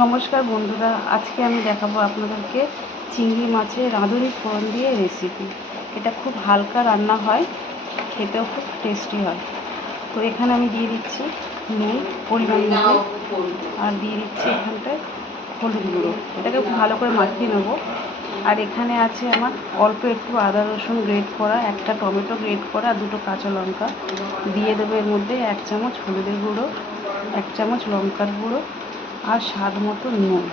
নমস্কার বন্ধুরা, আজকে আমি দেখাবো আপনাদেরকে চিংড়ি মাছের রাঁধুনি ফোড়ন দিয়ে রেসিপি। এটা খুব হালকা রান্না হয়, খেতেও খুব টেস্টি হয়। তো এখানে আমি দিয়ে দিচ্ছি নুন পরিমাণ মতো, আর দিয়ে দিচ্ছি এখানটায় হলুদ গুঁড়ো। এটাকে খুব ভালো করে মাখিয়ে নেব। আর এখানে আছে আমার অল্প একটু আদা রসুন গ্রেট করা, একটা টমেটো গ্রেট করা, আর দুটো কাঁচা লঙ্কা দিয়ে দেবো। এর মধ্যে 1 চামচ হলুদের গুঁড়ো, 1 চামচ লঙ্কার গুঁড়ো, আর স্বাদ মতো নুন।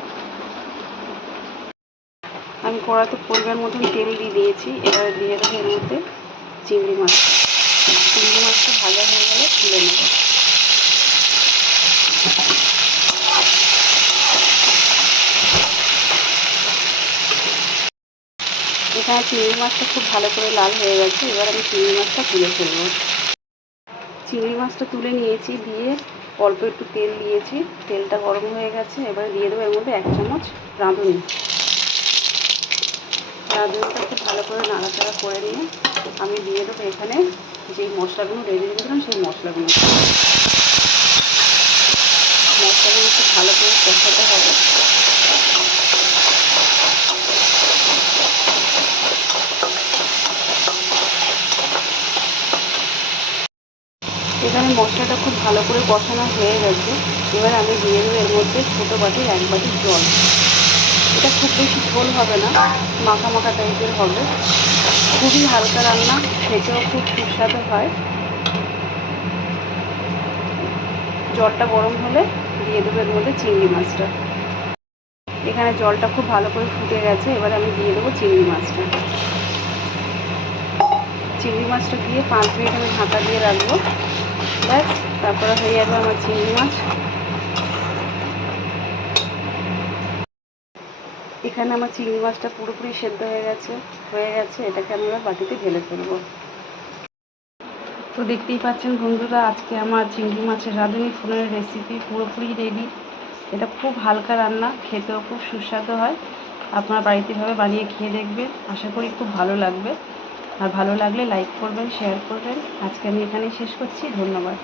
আমি কড়াতে পরিমাণ মতন তেল দিয়ে দিয়েছি। এবারে দিয়ে দেবো এর মধ্যে চিংড়ি মাছটা। চিংড়ি মাছটা ভাজা হয়ে গেলে তুলে নেব। এখানে চিংড়ি মাছটা খুব ভালো করে লাল হয়ে গেছে। এবার আমি চিংড়ি মাছটা তুলে ফেলবো। চিংড়ি মাছটা তুলে নিয়েছি, দিয়ে অল্প একটু তেল দিয়েছি। তেলটা গরম হয়ে গেছে। এবারে দিয়ে দেবো এর মধ্যে 1 চামচ রাঁধুনি। রাঁধুনিটা খুব ভালো করে নাড়াচাড়া করে নিয়ে আমি দিয়ে দেবো এখানে যেই মশলাগুলো রেডি রেখেছিলাম সেই মশলাগুলো খুব ভালো করে কষাতে হবে। এখানে মশলাটা খুব ভালো করে কষানো হয়ে গেছে। এবার আমি দিয়ে দেবো এর মধ্যে ছোটো বাটির 1 বাটি জল। এটা খুব বেশি ঝোল হবে না, মাখা মাখা টাইপের হবে। খুবই হালকা রান্না, খেতেও খুব সুস্বাদু হয়। জলটা গরম হলে দিয়ে দেবো এর মধ্যে চিংড়ি মাছটা। এখানে জলটা খুব ভালো করে ফুটে গেছে। এবার আমি দিয়ে দেবো চিংড়ি মাছটা। চিংড়ি মাছটা দিয়ে 5 মিনিট আমি ঢাকা দিয়ে রাখবো। ব্যাস, তারপরে হয়ে যাবে আমার চিংড়ি মাছ। এখানে আমার চিংড়ি মাছটা পুরোপুরি সেদ্ধ হয়ে গেছে। এটাকে আমি এবার বাটিতে ঢেলে ফেলবো। তো দেখতেই পাচ্ছেন বন্ধুরা, আজকে আমার চিংড়ি মাছের রাঁধুনি ফোড়নের রেসিপি পুরোপুরি রেডি। এটা খুব হালকা রান্না, খেতেও খুব সুস্বাদু হয়। আপনারা বাড়িতে এভাবে বানিয়ে খেয়ে দেখবেন, আশা করি খুব ভালো লাগবে। আর ভালো লাগলে লাইক করবেন, শেয়ার করবেন। আজকে আমি এখানেই শেষ করছি। ধন্যবাদ।